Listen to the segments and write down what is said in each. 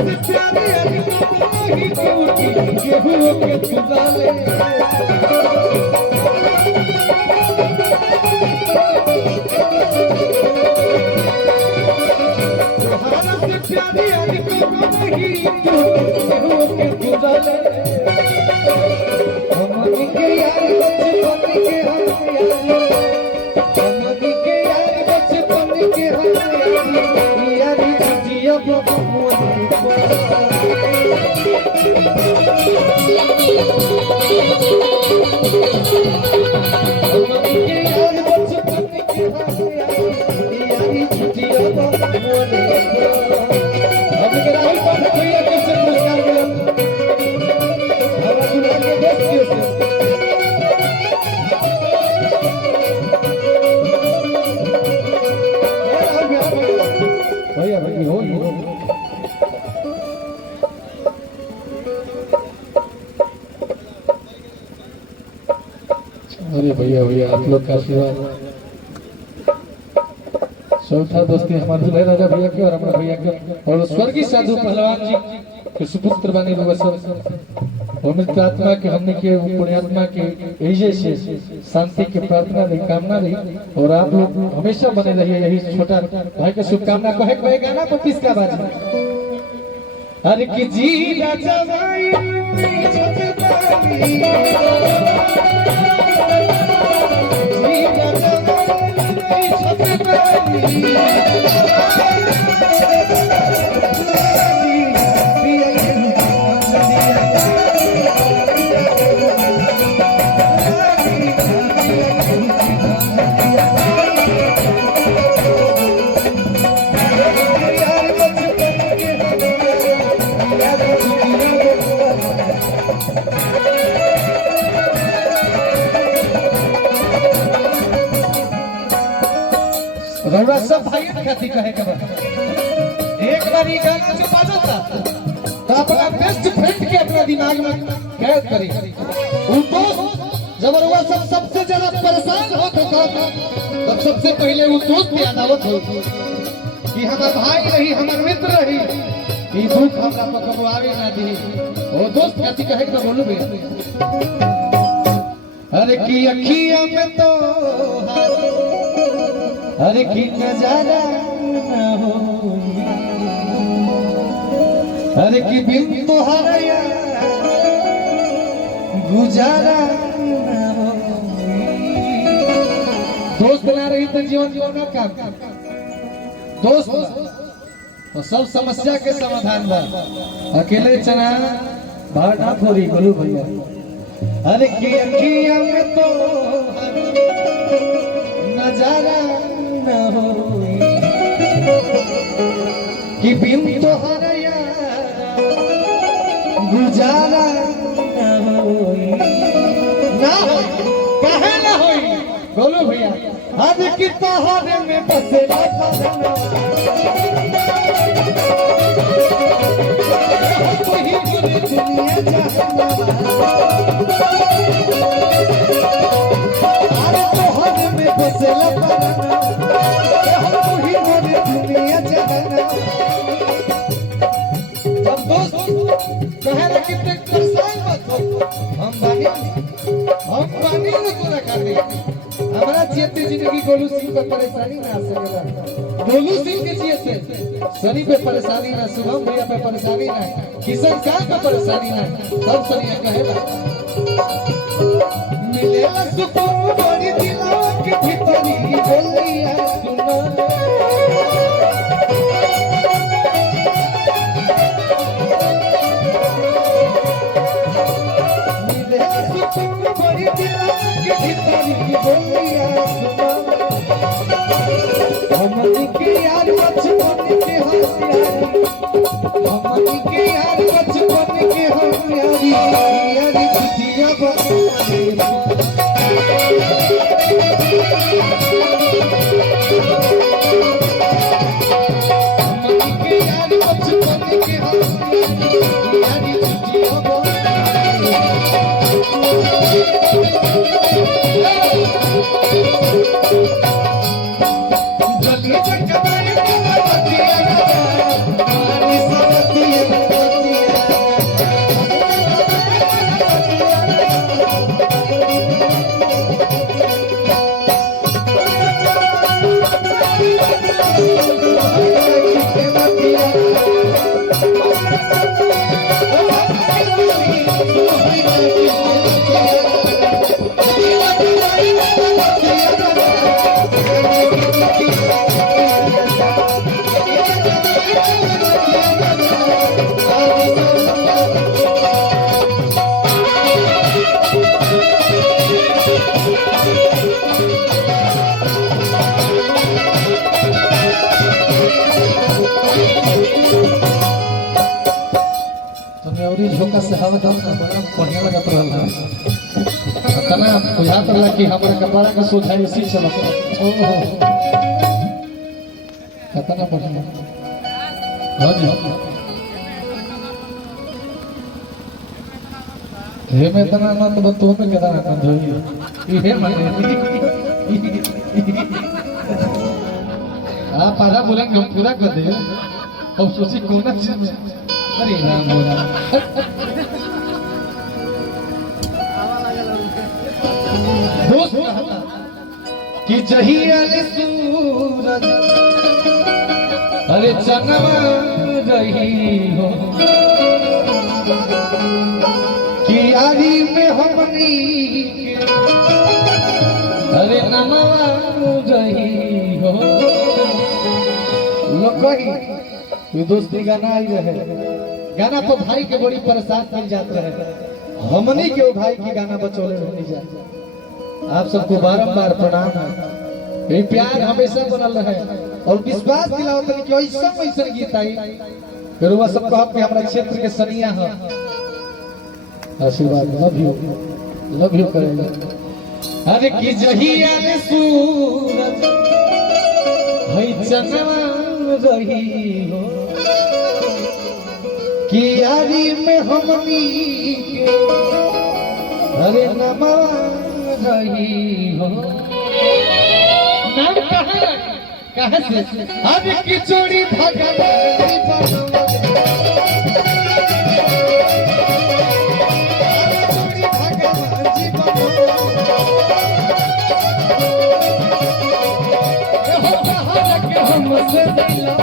से प्यारे अभी नहीं टूटी गेहूं के चुराले तुम्हारा से प्यारे अभी नहीं टूटी गेहूं के चुराले हमनी के यार बचपन के हम हमनी के यार बचपन के हम यारी जिया अरे भैया भैया आप लोग का आशीर्वाद चौथा दोस्ती हमारे दुल्हे राजा भैया के और हमारे भैया के और स्वर्गीय साधु पहलवान जी के सुपुत्र बने लोग सब मृत आत्मा के हमने के पुण्यात्मा के यही से शांति की प्रार्थना रही कामना रही और आप लोग हमेशा बने रहिए यही छोटा भाई के शुभकामना कहे गाना पर किसका बात अरे कि जी राजा भाई रउआ सब भाई खाती कहे के एक बार ये गाना जो बाजता तो अपना बेस्ट फ्रेंड के अपना दिमाग में कैद करी उनको जब रउआ सब सबसे ज्यादा परेशान हो तो तब सबसे पहले वो दोस्त याद आवत हो कि हमारा भाई रही हमारा मित्र रही कि दुख हमरा पकवावे ना दी वो दोस्त खाती कहे के बोलू बे अरे की अखियां में तो अरे की नजारा ना हो अरे की बिन तोहारा गुजारा ना हो दोस्त ना रही तो जीवन जीवन का काम दोस्त तो सब समस्या के समाधान बा अकेले चना भाड़ ना फोड़ी बोलू भैया अरे की अखियां में तो नजारा हो कि बिन तोहरा गुजारा ना हो कहे ना हो बोलो भैया आज की तोहरे में बसेला कोई पूरी दुनिया जहां अरे तोहरे में बसेला हमारा जीते जिंदगी गोलू सिंह पे परेशानी ना आ सकेला गोलू सिंह के जीते सनी पे परेशानी ना शुभम भैया पे परेशानी ना किशन साहब पे परेशानी ना सब सनी कहेला मिलेला सुकून बड़ी दिलवा के भीतरी बोलिया सुनो मिलेला सुकून बड़ी दिलवा के भीतरी बोलिया सुनो हमनी के यार बचपन के हमनी के यार बचपन के हम यारी छुट्टियां जल्दी झोंका से हवा दम ना बड़ा बढ़िया लगत रहल है तना बुझात रहा कि हमरा कपड़ा का सोझा इसी चलत ओहो कितना बढ़िया हां जी हे में तना ना तो बतू में केदा ना धोई ये माने आप आधा बोलेंगे हम पूरा कर दे अब सोची कौन चीज में अरे राम बोला दोस्त कहता कि जहियाल सूरज अरे चनवा रही हो कि आरी में हमनी अरे नमवा रही हो लोग कही ये दोस्ती गाना आई रहे गाना तो भाई के बड़ी परेशान मिल जाते रहे हमनी के भाई की गाना बचौले नहीं जाते आप सबको बारंबार प्रणाम है ये प्यार हमेशा बनल रहे और विश्वास दिलाओ तनी कि ऐसा ऐसा गीत आई फिर वह सब कह के हमरा क्षेत्र के सनिया है आशीर्वाद लव यू करेंगे अरे कि जहिया सूरज भई चनवा रही हो कि यारी में हमनी के अरे नमा रही हो नाम कहाँ से अरे की चोरी भगवानी बनवा चोरी भगवानी बनवा हमसे दिला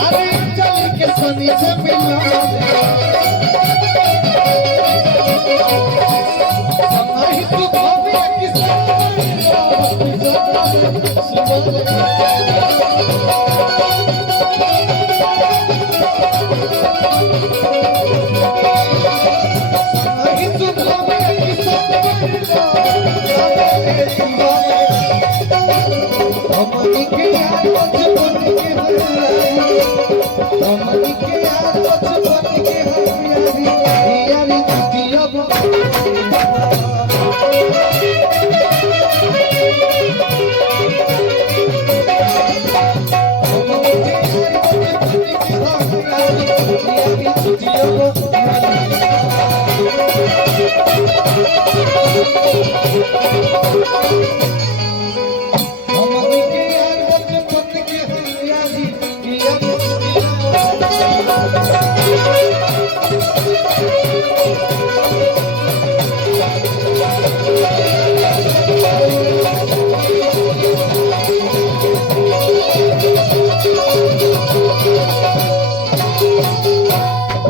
अरे चल के सनी से मिला समाही तू भाभी किसी समाही तू भाभी किसी हमनी के यार बचपन के